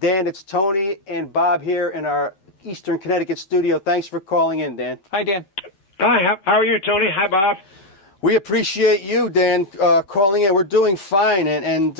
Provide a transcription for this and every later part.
Dan, it's Tony and Bob here in our Eastern Connecticut studio. Thanks for calling in, Dan. Hi, Dan. Hi, how are you, Tony? Hi, Bob. We appreciate you, Dan, calling in. We're doing fine, and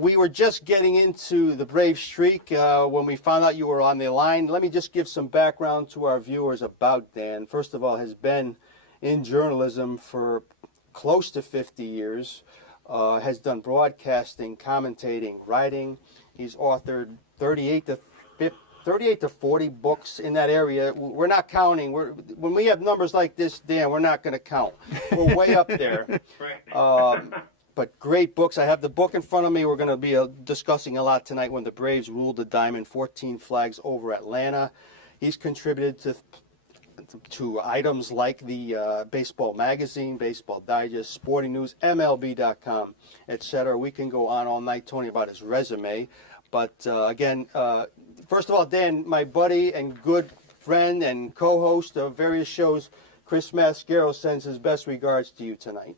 we were just getting into the Brave streak when we found out you were on the line. Let me just give some background to our viewers about Dan. First of all, has been in journalism for close to 50 years, has done broadcasting, commentating, writing. He's authored 38 to 40 books in that area. We're not counting. When we have numbers like this, Dan, we're not going to count. We're way up there. Right. But great books. I have the book in front of me. We're going to be discussing a lot tonight when the Braves ruled the diamond, 14 flags over Atlanta. He's contributed to items like the Baseball Magazine, Baseball Digest, Sporting News, MLB.com, etc. We can go on all night, Tony, about his resume. But again, first of all, Dan, my buddy and good friend and co-host of various shows, Chris Mascaro, sends his best regards to you tonight.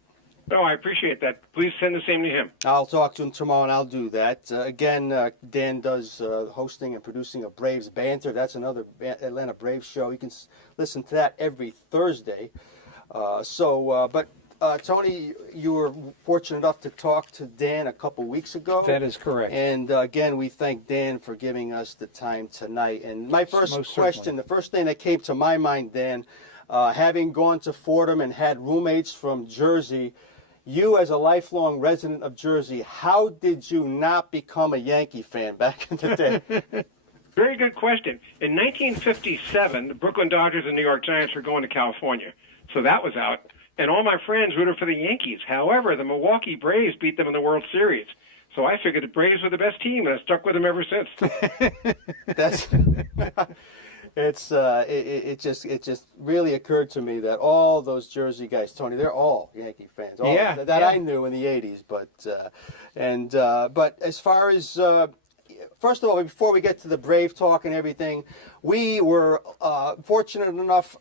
Oh, I appreciate that. Please send the same to him. I'll talk to him tomorrow, and I'll do that. Again, Dan does hosting and producing a Braves Banter. That's another Atlanta Braves show. You can listen to that every Thursday. But Tony, you were fortunate enough to talk to Dan a couple weeks ago. That is correct. And again, we thank Dan for giving us the time tonight. And my first question, the first thing that came to my mind, Dan, having gone to Fordham and had roommates from Jersey, you as a lifelong resident of Jersey, how did you not become a Yankee fan back in the day? Very good question. In 1957, the Brooklyn Dodgers and New York Giants were going to California. So that was out. And all my friends rooted for the Yankees. However, the Milwaukee Braves beat them in the World Series. So I figured the Braves were the best team, and I stuck with them ever since. It just really occurred to me that all those Jersey guys, Tony, they're all Yankee fans. I knew in the '80s. But as far as first of all, before we get to the Brave talk and everything, we were fortunate enough.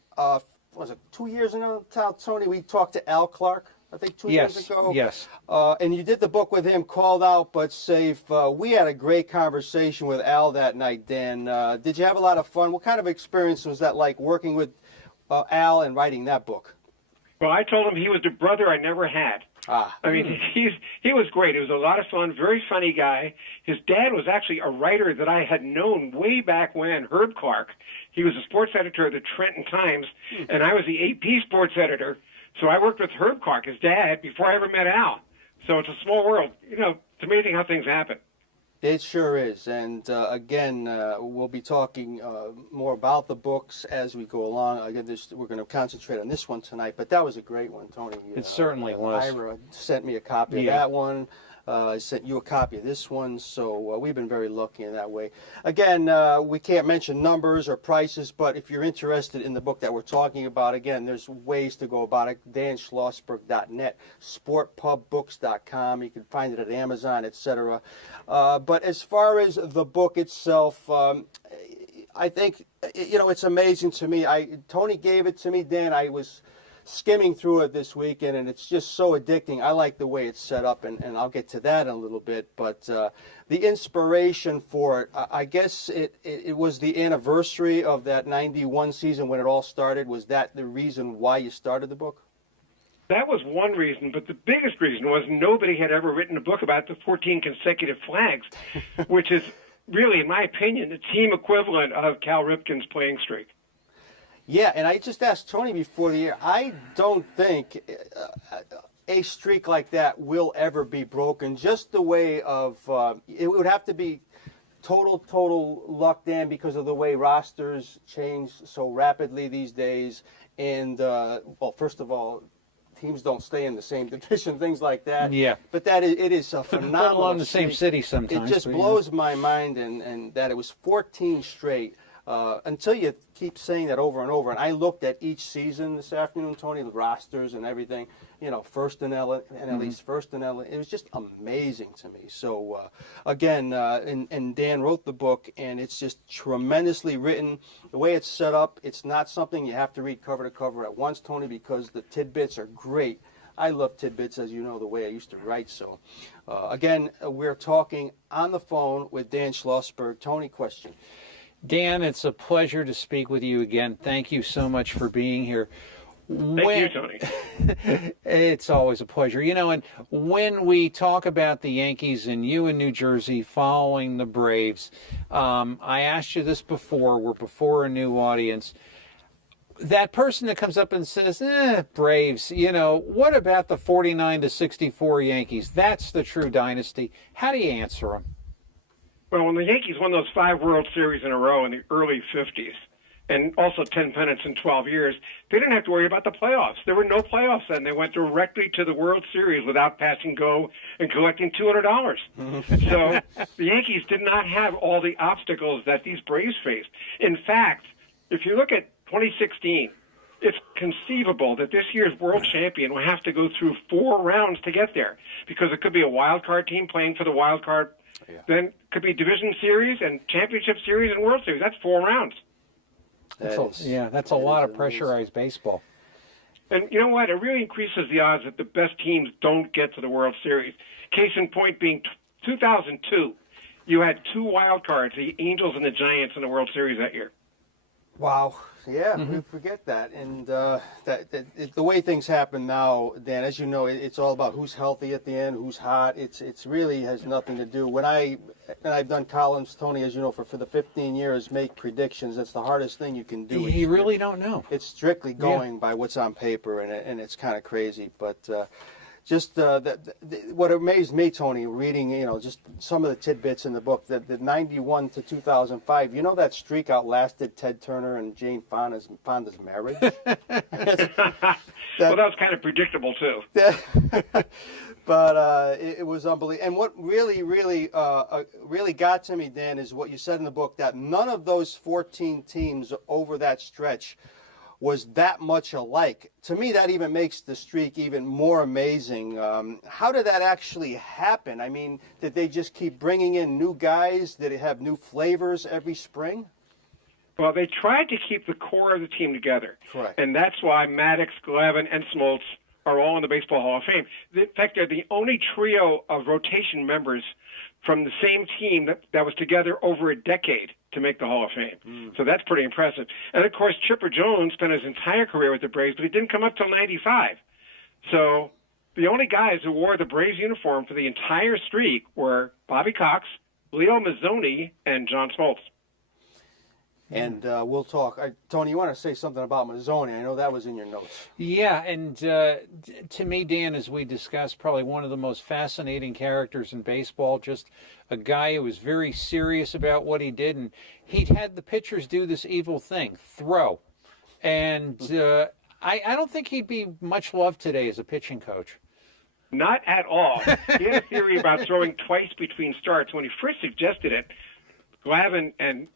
Was it 2 years ago, Tony? We talked to Al Clark, I think 2 years ago. Yes. And you did the book with him, Called Out But Safe. We had a great conversation with Al that night, Dan. Did you have a lot of fun? What kind of experience was that like working with Al and writing that book? Well, I told him he was the brother I never had. I mean, he was great. It was a lot of fun, very funny guy. His dad was actually a writer that I had known way back when, Herb Clark. He was a sports editor of the Trenton Times, and I was the AP sports editor. So I worked with Herb Clark, his dad, before I ever met Al. So it's a small world. You know, it's amazing how things happen. It sure is. And again, we'll be talking more about the books as we go along. Again, we're going to concentrate on this one tonight, but that was a great one, Tony. It certainly was. Ira sent me a copy of that one. I sent you a copy of this one, so we've been very lucky in that way. Again, we can't mention numbers or prices, but if you're interested in the book that we're talking about, again, there's ways to go about it. DanSchlossberg.net, SportPubBooks.com. You can find it at Amazon, etc. But as far as the book itself, I think, it's amazing to me. Tony gave it to me, Dan. I was skimming through it this weekend, and it's just so addicting. I like the way it's set up, and I'll get to that in a little bit. But the inspiration for it, I guess it was the anniversary of that 91 season when it all started. Was that the reason why you started the book? That was one reason, but the biggest reason was nobody had ever written a book about the 14 consecutive flags, which is really, in my opinion, the team equivalent of Cal Ripken's playing streak. Yeah, and I just asked Tony before the year, I don't think a streak like that will ever be broken. Just the way of, it would have to be total luck, Dan, because of the way rosters change so rapidly these days. And, well, first of all, teams don't stay in the same division, things like that. Yeah. But it is a phenomenal All in the same city sometimes. It just blows my mind, and that it was 14 straight. Until you keep saying that over and over. And I looked at each season this afternoon, Tony, the rosters and everything, first in NL East, first in LA. It was just amazing to me. So, again, and Dan wrote the book, and it's just tremendously written. The way it's set up, it's not something you have to read cover to cover at once, Tony, because the tidbits are great. I love tidbits, as you know, the way I used to write. So, again, we're talking on the phone with Dan Schlossberg. Tony, question. Dan, it's a pleasure to speak with you again. Thank you so much for being here. Thank you, Tony. It's always a pleasure. And when we talk about the Yankees and you in New Jersey following the Braves, I asked you this before. We're before a new audience. That person that comes up and says, Braves, what about the 49-64 Yankees? That's the true dynasty. How do you answer them? Well, when the Yankees won those 5 World Series in a row in the early 50s, and also 10 pennants in 12 years, they didn't have to worry about the playoffs. There were no playoffs then. They went directly to the World Series without passing go and collecting $200. So the Yankees did not have all the obstacles that these Braves faced. In fact, if you look at 2016, it's conceivable that this year's world champion will have to go through 4 rounds to get there, because it could be a wild card team playing for the wild card. Yeah. Then it could be division series and championship series and World Series. That's 4 rounds. That's a lot of pressurized baseball. And you know what? It really increases the odds that the best teams don't get to the World Series. Case in point being 2002, you had 2 wild cards, the Angels and the Giants, in the World Series that year. Wow. Yeah, we forget that. And the way things happen now, Dan, as you know, it's all about who's healthy at the end, who's hot. It's really has nothing to do. I've done columns, Tony, as you know, for the 15 years, make predictions. That's the hardest thing you can do. You really don't know. It's strictly going by what's on paper, and it's kind of crazy. But what amazed me, Tony, reading, just some of the tidbits in the book, that the 91 to 2005, that streak outlasted Ted Turner and Jane Fonda's marriage. Well, that was kind of predictable, too. But it was unbelievable. And what really got to me, Dan, is what you said in the book, that none of those 14 teams over that stretch was that much alike. To me, that even makes the streak even more amazing. How did that actually happen? I mean, did they just keep bringing in new guys? Did it have new flavors every spring? Well, they tried to keep the core of the team together. Correct. And that's why Maddox, Glavine, and Smoltz are all in the Baseball Hall of Fame. In fact, they're the only trio of rotation members from the same team that was together over a decade to make the Hall of Fame. So that's pretty impressive. And, of course, Chipper Jones spent his entire career with the Braves, but he didn't come up till 95. So the only guys who wore the Braves uniform for the entire streak were Bobby Cox, Leo Mazzoni, and John Smoltz. And we'll talk. Tony, you want to say something about Mazzoni? I know that was in your notes. Yeah, and to me, Dan, as we discussed, probably one of the most fascinating characters in baseball, just a guy who was very serious about what he did, and he'd had the pitchers do this evil thing, throw. And I don't think he'd be much loved today as a pitching coach. Not at all. He had a theory about throwing twice between starts. When he first suggested it, Glavine and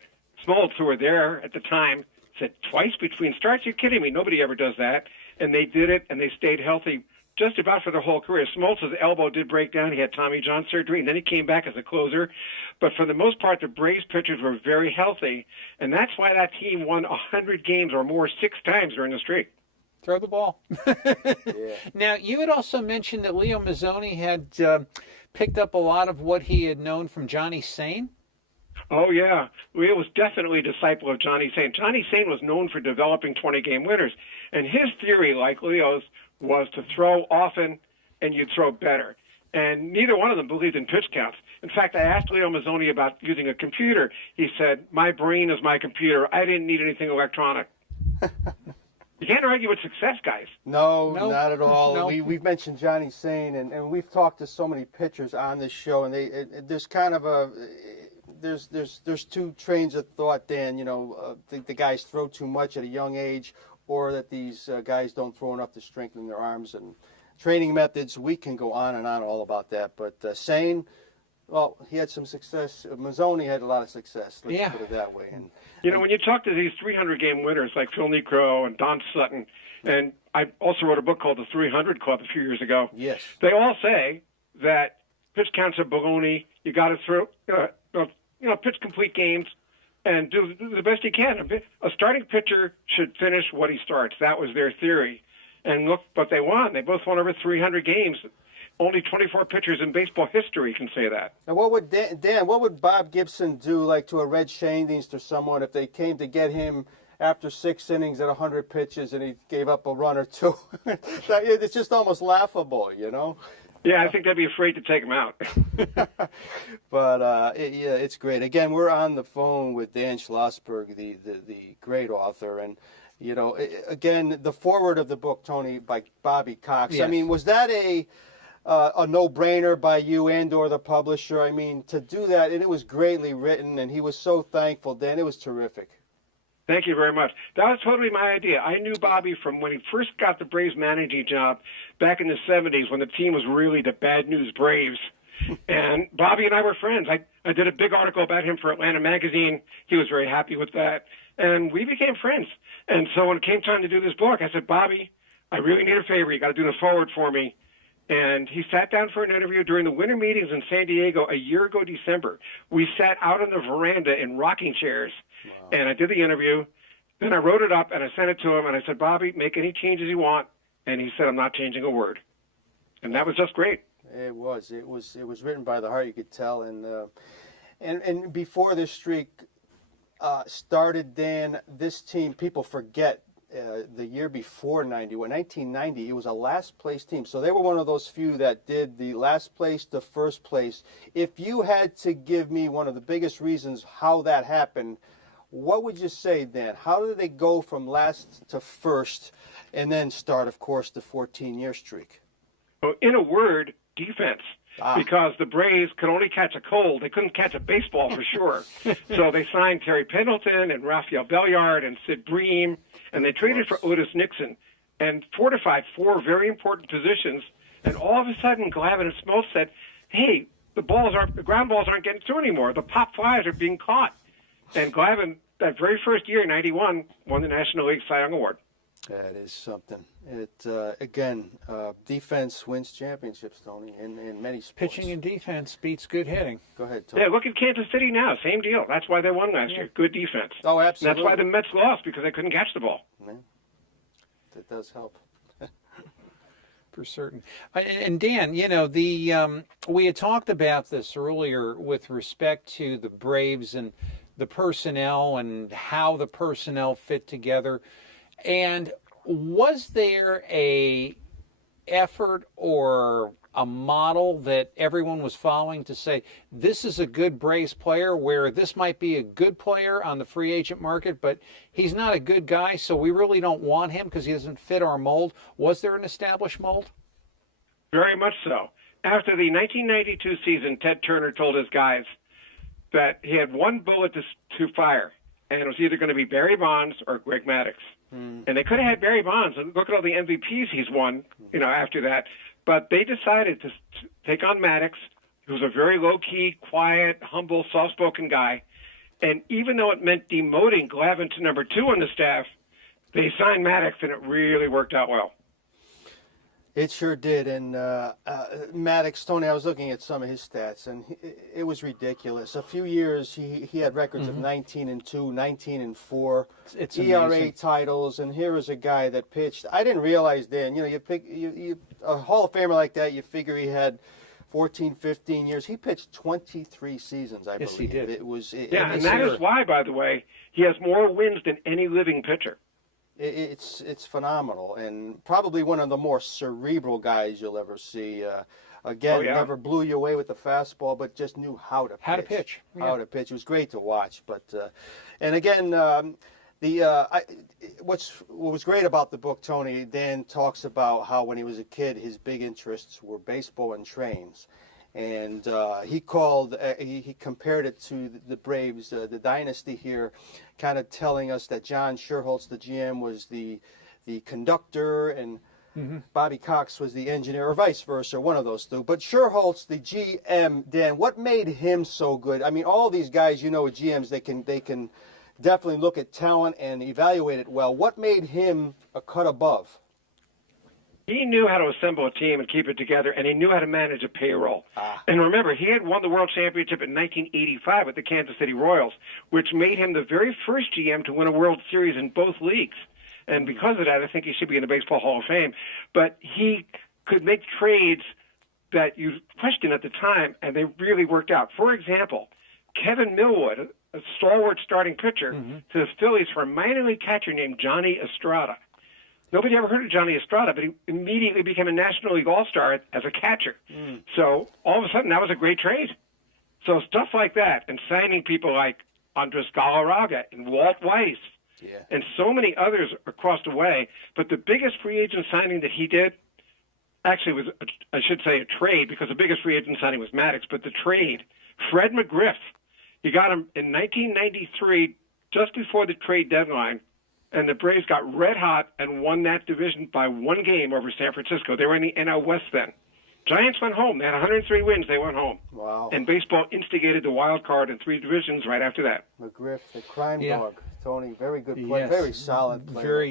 Smoltz, who were there at the time, said, twice between starts? You're kidding me. Nobody ever does that. And they did it, and they stayed healthy just about for their whole career. Smoltz's elbow did break down. He had Tommy John surgery, and then he came back as a closer. But for the most part, the Braves pitchers were very healthy, and that's why that team won 100 games or more 6 times during the streak. Throw the ball. Yeah. Now, you had also mentioned that Leo Mazzoni had picked up a lot of what he had known from Johnny Sain. Oh, yeah. Leo was definitely a disciple of Johnny Sain. Johnny Sain was known for developing 20-game winners, and his theory, like Leo's, was to throw often and you'd throw better. And neither one of them believed in pitch counts. In fact, I asked Leo Mazzoni about using a computer. He said, my brain is my computer. I didn't need anything electronic. You can't argue with success, guys. No, not at all. No. We've mentioned Johnny Sain, and we've talked to so many pitchers on this show, and there's kind of a... There's 2 trains of thought, Dan. The guys throw too much at a young age, or that these guys don't throw enough to strengthen their arms and training methods. We can go on and on all about that. But Sain, well, he had some success. Mazzoni had a lot of success. Let's put it that way. And when you talk to these 300-game winners like Phil Niekro and Don Sutton, and I also wrote a book called The 300 Club a few years ago. Yes. They all say that pitch counts are baloney. You got to throw. Pitch complete games and do the best he can. A starting pitcher should finish what he starts. That was their theory. And look what they won. They both won over 300 games. Only 24 pitchers in baseball history can say that. Now, what would Dan? What would Bob Gibson do, like to a Red Schoendienst or someone, if they came to get him after 6 innings at 100 pitches and he gave up a run or two? It's just almost laughable, you know. Yeah, I think they'd be afraid to take him out. But it's great. Again, we're on the phone with Dan Schlossberg, the great author, and you know, again, the foreword of the book, Tony, by Bobby Cox. Yes. I mean, was that a no-brainer by you and or the publisher? I mean, to do that, and it was greatly written, and he was so thankful, Dan. It was terrific. Thank you very much. That was totally my idea. I knew Bobby from when he first got the Braves managing job back in the 70s when the team was really the Bad News Braves. And Bobby and I were friends. I did a big article about him for Atlanta Magazine. He was very happy with that. And we became friends. And so when it came time to do this book, I said, Bobby, I really need a favor. You got to do the forward for me. And he sat down for an interview during the winter meetings in San Diego a year ago, December. We sat out on the veranda in rocking chairs, and I did the interview. Then I wrote it up, and I sent it to him, and I said, Bobby, make any changes you want. And he said, I'm not changing a word. And that was just great. It was written by the heart, you could tell. And before this streak started, Dan, this team, people forget, the year before 1990, it was a last place team. So they were one of those few that did the last place to first place. If you had to give me one of the biggest reasons how that happened, what would you say, Dan? How did they go from last to first and then start, of course, the 14-year streak? Well, in a word, defense. Because the Braves could only catch a cold. They couldn't catch a baseball for sure. So they signed Terry Pendleton and Rafael Belliard and Sid Bream, and they traded for Otis Nixon and fortified 4 very important positions. And all of a sudden, Glavine and Smoltz said, hey, the ground balls aren't getting through anymore. The pop flies are being caught. And Glavine, that very first year, 91, won the National League Cy Young Award. That is something. Defense wins championships, Tony, in many sports. Pitching and defense beats good hitting. Go ahead, Tony. Yeah, look at Kansas City now. Same deal. That's why they won last year. Good defense. Oh, absolutely. And that's why the Mets lost, because they couldn't catch the ball. Yeah. That does help. For certain. And Dan, you know, we had talked about this earlier with respect to the Braves and the personnel and how the personnel fit together. And was there a effort or a model that everyone was following to say, this is a good Braves player, where this might be a good player on the free agent market, but he's not a good guy, so we really don't want him because he doesn't fit our mold? Was there an established mold? Very much so. After the 1992 season, Ted Turner told his guys that he had one bullet to fire, and it was either going to be Barry Bonds or Greg Maddux. And they could have had Barry Bonds, and look at all the MVPs he's won, you know, after that. But they decided to take on Maddux, who was a very low-key, quiet, humble, soft-spoken guy. And even though it meant demoting Glavine to number 2 on the staff, they signed Maddux, and it really worked out well. It sure did. And Maddux, Tony, I was looking at some of his stats, and it was ridiculous. A few years, he had records of 19-2, 19-4, It's ERA amazing. titles, and here was a guy that pitched. I didn't realize, Dan, you know, a Hall of Famer like that, you figure he had 14, 15 years. He pitched 23 seasons, I believe. Yes, he did. And that is why, by the way, he has more wins than any living pitcher. It's phenomenal, and probably one of the more cerebral guys you'll ever see. Never blew you away with the fastball, but just knew how to pitch. How to pitch. It was great to watch. But and again, what was great about the book, Tony, Dan talks about how when he was a kid, his big interests were baseball and trains. And he compared it to the Braves, the dynasty here, kind of telling us that John Sherholtz, the GM, was the conductor and Bobby Cox was the engineer, or vice versa, one of those two. But Sherholtz, the GM, Dan, what made him so good? I mean, all these guys, you know, with GMs, they can definitely look at talent and evaluate it well. What made him a cut above? He knew how to assemble a team and keep it together, and he knew how to manage a payroll. And remember, he had won the World Championship in 1985 with the Kansas City Royals, which made him the very first GM to win a World Series in both leagues. And because of that, I think he should be in the Baseball Hall of Fame. But he could make trades that you questioned at the time, and they really worked out. For example, Kevin Millwood, a stalwart starting pitcher, to the Phillies for a minor league catcher named Johnny Estrada. Nobody ever heard of Johnny Estrada, but he immediately became a National League All-Star as a catcher. So all of a sudden, that was a great trade. So stuff like that, and signing people like Andres Galarraga and Walt Weiss, and so many others across the way. But the biggest free agent signing that he did actually was, I should say, a trade, because the biggest free agent signing was Maddox, but the trade, Fred McGriff, he got him in 1993, just before the trade deadline, and the Braves got red hot and won that division by 1 game over San Francisco. They were in the NL West then. Giants went home. They had 103 wins. They went home. Wow. And baseball instigated the wild card in 3 divisions right after that. McGriff, the crime dog. Tony, very good player. Very solid player.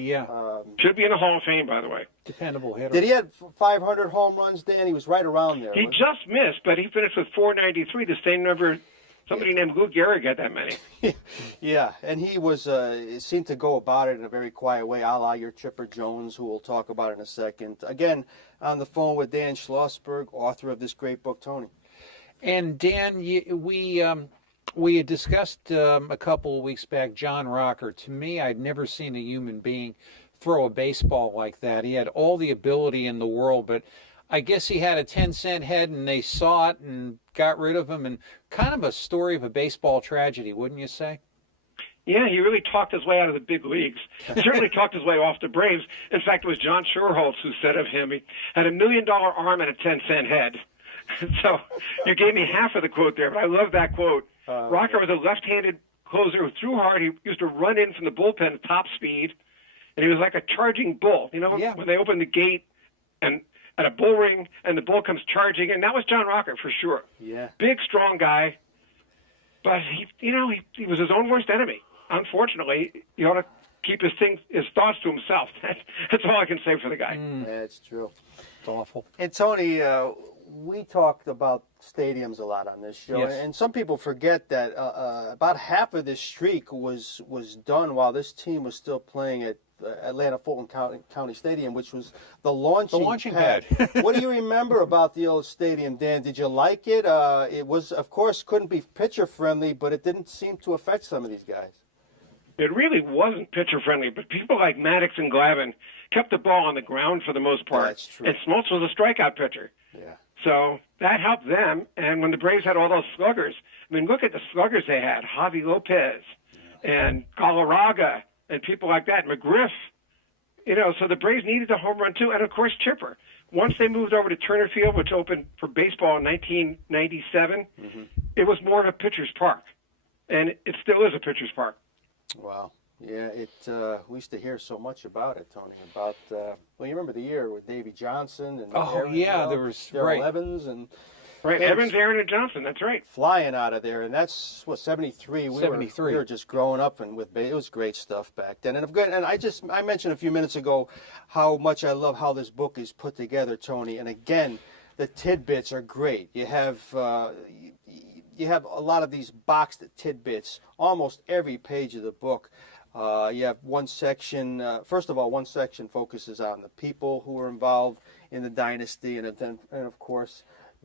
Should be in the Hall of Fame, by the way. Dependable hitter. Did he have 500 home runs, Dan? He was right around there. He just missed, but he finished with 493, the same number. Somebody named Lou Gehrig got that many. Yeah, and he was seemed to go about it in a very quiet way, a la your Chipper Jones, who we'll talk about in a second. Again, on the phone with Dan Schlossberg, author of this great book, Tony. And Dan, we had discussed a couple of weeks back John Rocker. To me, I'd never seen a human being throw a baseball like that. He had all the ability in the world, but I guess he had a 10-cent head, and they saw it and got rid of him. And kind of a story of a baseball tragedy, wouldn't you say? Yeah, he really talked his way out of the big leagues. Certainly talked his way off the Braves. In fact, it was John Schuerholz who said of him, he had $1 million arm and a 10-cent head. So you gave me half of the quote there, but I love that quote. Rocker was a left-handed closer who threw hard. He used to run in from the bullpen at top speed, and he was like a charging bull. You know, when they open the gate and at a bull ring, and the bull comes charging, and that was John Rocker for sure. Yeah. Big, strong guy, but he was his own worst enemy. Unfortunately, you ought to keep his thoughts to himself. That's all I can say for the guy. Yeah, it's true. It's awful. And Tony, we talked about stadiums a lot on this show, and some people forget that about half of this streak was done while this team was still playing at Atlanta Fulton County Stadium, which was the launching pad. What do you remember about the old stadium, Dan? Did you like it? It was, of course, couldn't be pitcher friendly, but it didn't seem to affect some of these guys. It really wasn't pitcher friendly, but people like Maddox and Glavine kept the ball on the ground for the most part. That's true. And Smoltz was a strikeout pitcher. Yeah. So that helped them. And when the Braves had all those sluggers, I mean, look at the sluggers they had: Javi Lopez and Galarraga and people like that, McGriff. You know, so the Braves needed a home run too, and of course Chipper. Once they moved over to Turner Field, which opened for baseball in 1997, it was more of a pitcher's park, and it still is a pitcher's park. Wow. Yeah, we used to hear so much about it, Tony. About well, you remember the year with Davey Johnson and there was Darrell Evans and Evans, Aaron, and Johnson. That's right. Flying out of there, and that's what 73. We were just growing up, and it was great stuff back then. And I mentioned a few minutes ago how much I love how this book is put together, Tony. And again, the tidbits are great. You have a lot of these boxed tidbits almost every page of the book. You have one section. First of all, one section focuses on the people who were involved in the dynasty, and of course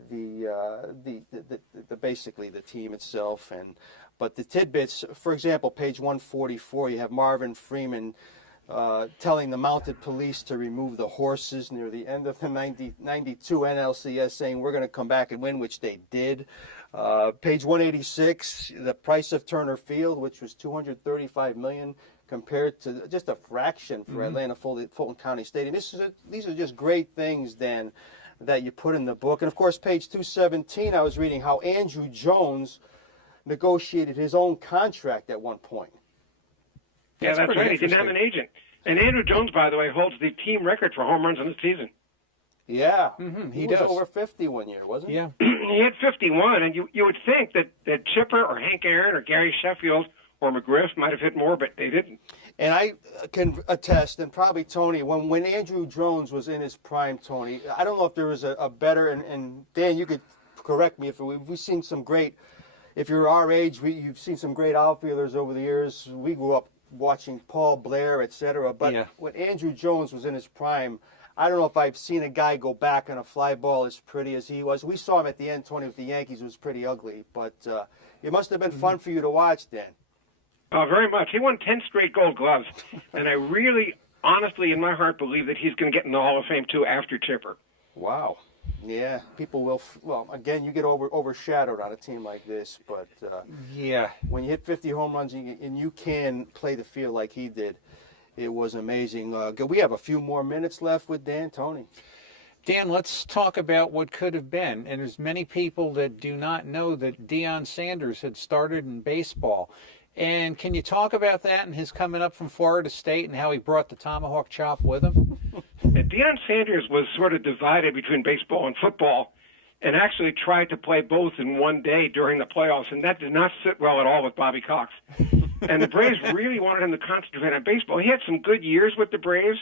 the basically the team itself. But the tidbits, for example, page 144, you have Marvin Freeman telling the mounted police to remove the horses near the end of the 92 NLCS, saying we're going to come back and win, which they did. Page 186, the price of Turner Field, which was $235 million, compared to just a fraction for Atlanta Fulton County Stadium. These are just great things, Dan, that you put in the book. And of course, page 217, I was reading how Andrew Jones negotiated his own contract at one point. Yeah, that's right. He didn't have an agent. And Andrew Jones, by the way, holds the team record for home runs in the season. Yeah, he was does. over 50 one year, wasn't he? Yeah. He had 51, and you would think that Chipper or Hank Aaron or Gary Sheffield or McGriff might have hit more, but they didn't. And I can attest, and probably Tony, when Andrew Jones was in his prime, Tony, I don't know if there was a better, and Dan, you could correct me if we've seen some great, if you're our age, you've seen some great outfielders over the years. We grew up watching Paul Blair, etc. But when Andrew Jones was in his prime, I don't know if I've seen a guy go back on a fly ball as pretty as he was. We saw him at the end, Tony, with the Yankees. It was pretty ugly, but it must have been fun for you to watch, Dan. Oh, very much. He won 10 straight Gold Gloves, and I really, honestly, in my heart, believe that he's going to get in the Hall of Fame, too, after Chipper. Wow. Yeah, people will. Well, again, you get overshadowed on a team like this, but when you hit 50 home runs and you can play the field like he did, it was amazing. We have a few more minutes left with Dan. Tony. Dan, let's talk about what could have been. And there's many people that do not know that Deion Sanders had started in baseball. And can you talk about that and his coming up from Florida State and how he brought the tomahawk chop with him? Deion Sanders was sort of divided between baseball and football and actually tried to play both in one day during the playoffs, and that did not sit well at all with Bobby Cox. And the Braves really wanted him to concentrate on baseball. He had some good years with the Braves,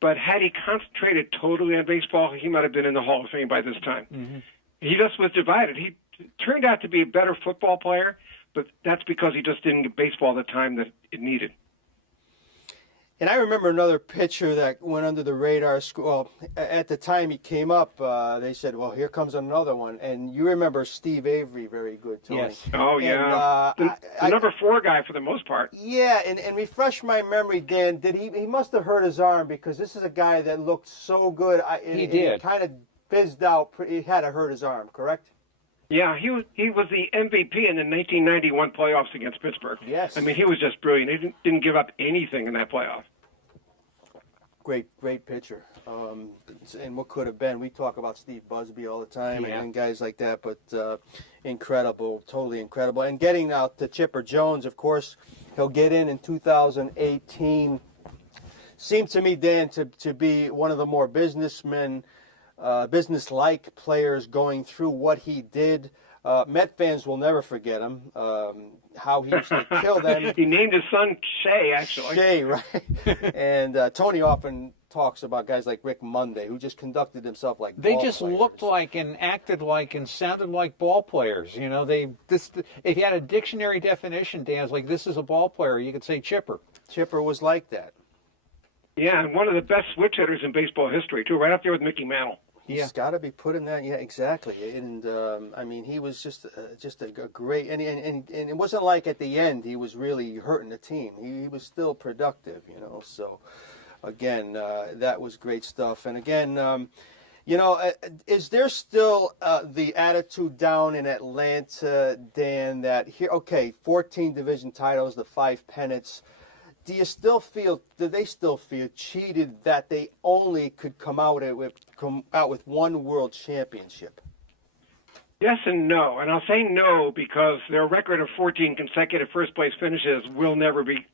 but had he concentrated totally on baseball, he might have been in the Hall of Fame by this time. Mm-hmm. He just was divided. He turned out to be a better football player, but that's because he just didn't get baseball the time that it needed. And I remember another pitcher that went under the radar. Well, at the time he came up, they said, well, here comes another one. And you remember Steve Avery very good, Tony. Yes. Oh, yeah. And, the number 4 guy for the most part. Yeah, and refresh my memory, Dan. He must have hurt his arm, because this is a guy that looked so good. He did. He kind of fizzed out. He had to hurt his arm, correct? Yeah, he was the MVP in the 1991 playoffs against Pittsburgh. Yes. I mean, he was just brilliant. He didn't give up anything in that playoff. Great pitcher. And what could have been. We talk about Steve Busby all the time and guys like that, but incredible, totally incredible. And getting out to Chipper Jones, of course, he'll get in 2018. Seemed to me, Dan, to be one of the more business-like players going through what he did. Met fans will never forget him, how he used to kill them. He named his son Shea, actually. Shea, right. And Tony often talks about guys like Rick Monday, who just conducted himself like they ball just players. Looked like and acted like and sounded like ball players. You know, if you had a dictionary definition, Dan, it's like, this is a ball player, you could say Chipper. Chipper was like that. Yeah, and one of the best switch hitters in baseball history, too, right up there with Mickey Mantle. He's got to be put in that. Yeah, exactly. And I mean, he was just a great. And it wasn't like at the end he was really hurting the team. He was still productive, you know. So, again, that was great stuff. And again, you know, is there still the attitude down in Atlanta, Dan, that here? Okay, 14 division titles, the 5 pennants. Do they still feel cheated that they only could come out with one world championship? Yes and no. And I'll say no because their record of 14 consecutive first-place finishes will never be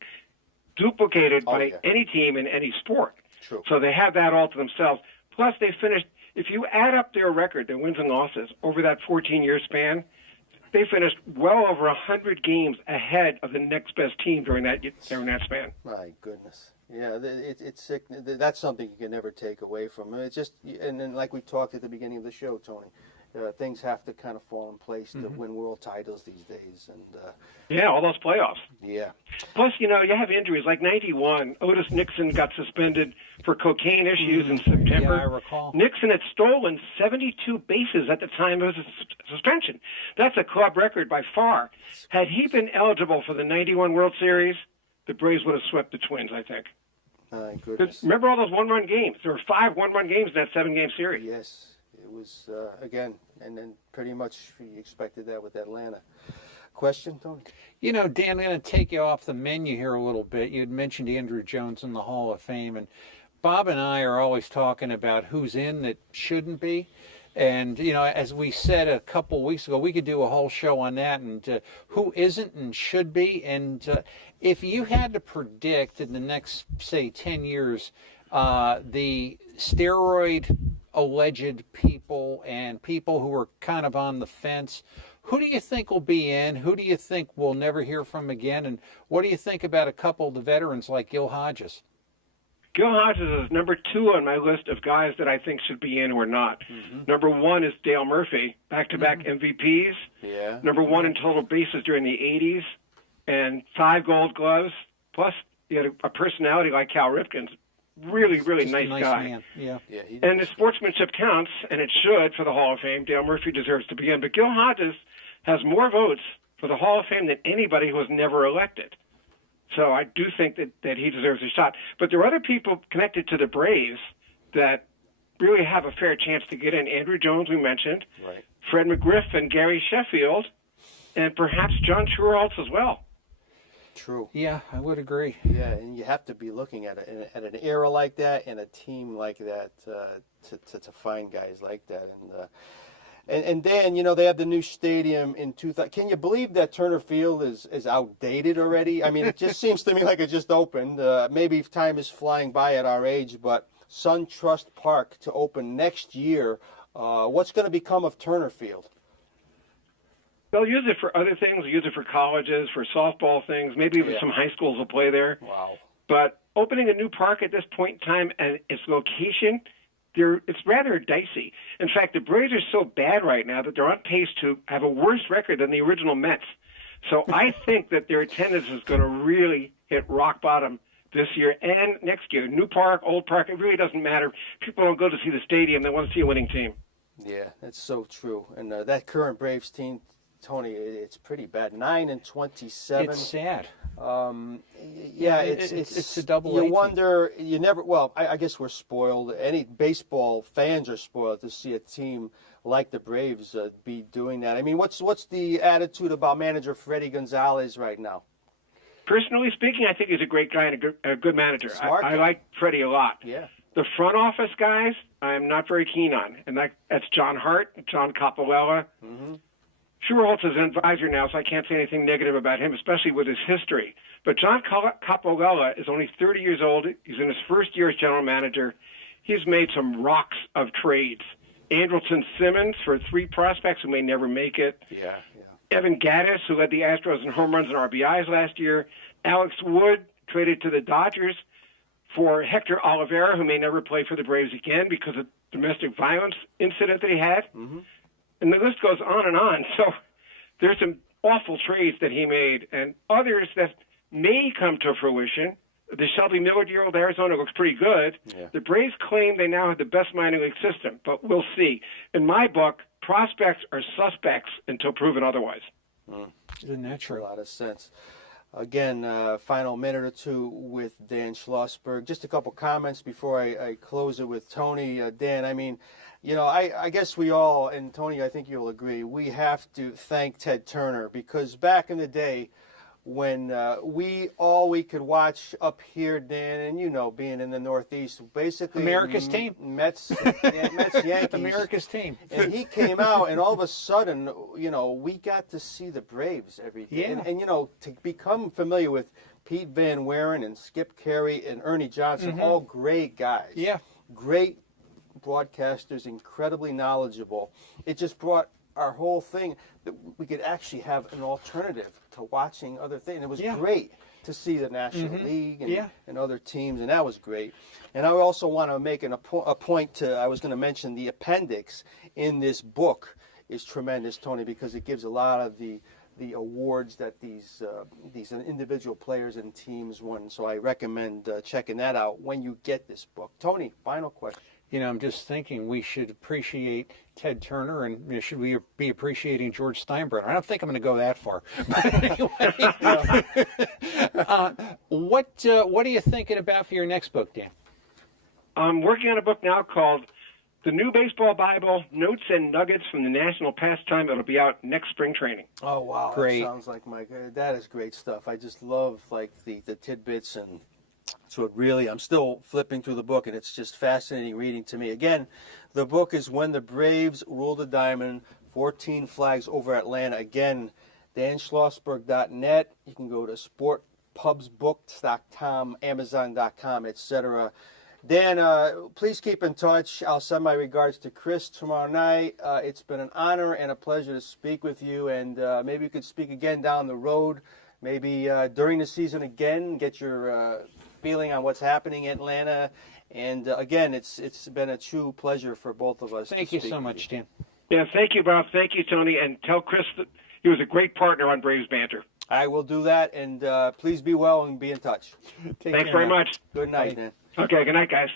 duplicated by any team in any sport. True. So they have that all to themselves. Plus, they finished, if you add up their record, their wins and losses, over that 14-year span, they finished well over 100 games ahead of the next best team during that span. My goodness. Yeah, it's sick. That's something you can never take away from them. It's just, and then like we talked at the beginning of the show, Tony, things have to kind of fall in place to win world titles these days. And yeah, all those playoffs. Yeah. Plus, you know, you have injuries. Like 91, Otis Nixon got suspended for cocaine issues in September. Yeah, I recall. Nixon had stolen 72 bases at the time of his suspension. That's a club record by far. Had he been eligible for the 91 World Series, the Braves would have swept the Twins, I think. My goodness. Remember all those one-run games? There were 5 one-run games in that 7-game series. Yes. It was, again, and then pretty much we expected that with Atlanta. Question, Tony? You know, Dan, I'm going to take you off the menu here a little bit. You had mentioned Andrew Jones in the Hall of Fame, and Bob and I are always talking about who's in that shouldn't be. And, you know, as we said a couple weeks ago, we could do a whole show on that and who isn't and should be. And if you had to predict in the next, say, 10 years, the steroid alleged people and people who are kind of on the fence, who do you think will be in? Who do you think we'll never hear from again? And what do you think about a couple of the veterans like Gil Hodges? Gil Hodges is number 2 on my list of guys that I think should be in or not. Number 1 is Dale Murphy, back-to-back MVPs. Yeah. Number 1 in total bases during the 80s, and 5 Gold Gloves. Plus, you had a personality like Cal Ripken's. Really, really Just nice a nice guy. man. Yeah. And the sportsmanship counts, and it should for the Hall of Fame. Dale Murphy deserves to be in. But Gil Hodges has more votes for the Hall of Fame than anybody who was never elected. So I do think that he deserves a shot. But there are other people connected to the Braves that really have a fair chance to get in. Andrew Jones, we mentioned. Right. Fred McGriff and Gary Sheffield, and perhaps John Schuerholz as well. True. Yeah, I would agree. Yeah, and you have to be looking at an era like that and a team like that to find guys like that. And Dan, you know, they have the new stadium in 2000. Can you believe that Turner Field is outdated already? I mean, it just seems to me like it just opened. Maybe time is flying by at our age, but SunTrust Park to open next year. What's going to become of Turner Field? They'll use it for other things. They'll use it for colleges, for softball things. Maybe even some high schools will play there. Wow. But opening a new park at this point in time and its location, it's rather dicey. In fact, the Braves are so bad right now that they're on pace to have a worse record than the original Mets. So I think that their attendance is going to really hit rock bottom this year and next year. New park, old park, it really doesn't matter. People don't go to see the stadium. They want to see a winning team. Yeah, that's so true. And that current Braves team, Tony, it's pretty bad. 9-27. It's sad. Yeah, it's a double. You wonder. You never. Well, I guess we're spoiled. Any baseball fans are spoiled to see a team like the Braves be doing that. I mean, what's the attitude about manager Freddie Gonzalez right now? Personally speaking, I think he's a great guy and a good manager. I like Freddie a lot. Yeah. The front office guys, I'm not very keen on, and that's John Hart, John Coppolella. Mm-hmm. Schuerholz is an advisor now, so I can't say anything negative about him, especially with his history. But John Coppolella is only 30 years old. He's in his first year as general manager. He's made some rocks of trades. Andrelton Simmons for 3 prospects who may never make it. Yeah. Evan Gattis, who led the Astros in home runs and RBIs last year. Alex Wood traded to the Dodgers for Hector Olivera, who may never play for the Braves again because of domestic violence incident that he had. Mm-hmm. And the list goes on and on. So there's some awful trades that he made and others that may come to fruition. The Shelby Miller deal with Arizona looks pretty good. Yeah. The Braves claim they now have the best minor league system, but we'll see. In my book, prospects are suspects until proven otherwise. Isn't that true? A lot of sense. Again, final minute or two with Dan Schlossberg. Just a couple comments before I close it with Tony. Dan, I mean, you know, I guess we all, and Tony, I think you'll agree, we have to thank Ted Turner because back in the day when we could watch up here, Dan, and you know, being in the Northeast, basically America's team. Mets, Yankees. America's team. And he came out, and all of a sudden, you know, we got to see the Braves every day. Yeah. And you know, to become familiar with Pete Van Wieren and Skip Carey and Ernie Johnson, all great guys. Yeah. Great broadcasters, incredibly knowledgeable. It just brought our whole thing that we could actually have an alternative to watching other things. It was great to see the National League and other teams, and that was great. And I also want to make a point to, I was going to mention the appendix in this book is tremendous, Tony, because it gives a lot of the awards that these individual players and teams won. So I recommend checking that out when you get this book. Tony, final question. You know, I'm just thinking we should appreciate Ted Turner, and you know, should we be appreciating George Steinbrenner? I don't think I'm going to go that far. But anyway, what are you thinking about for your next book, Dan? I'm working on a book now called The New Baseball Bible, Notes and Nuggets from the National Pastime. It'll be out next spring training. Oh, wow. Great. That sounds like that is great stuff. I just love like the tidbits, and so it really, I'm still flipping through the book, and it's just fascinating reading to me. Again, the book is When the Braves Rule the Diamond, 14 Flags Over Atlanta. Again, danschlossberg.net. You can go to sportpubsbooks.com, amazon.com, etc. Dan, please keep in touch. I'll send my regards to Chris tomorrow night. It's been an honor and a pleasure to speak with you, and maybe we could speak again down the road, maybe during the season again, get your feeling on what's happening in Atlanta. And again, it's been a true pleasure for both of us. Thank you so much, Dan. Yeah, thank you, Bob. Thank you, Tony. And tell Chris that he was a great partner on Braves Banter. I will do that, and please be well and be in touch. Thanks very much. Good night, Dan. Okay, good night, guys.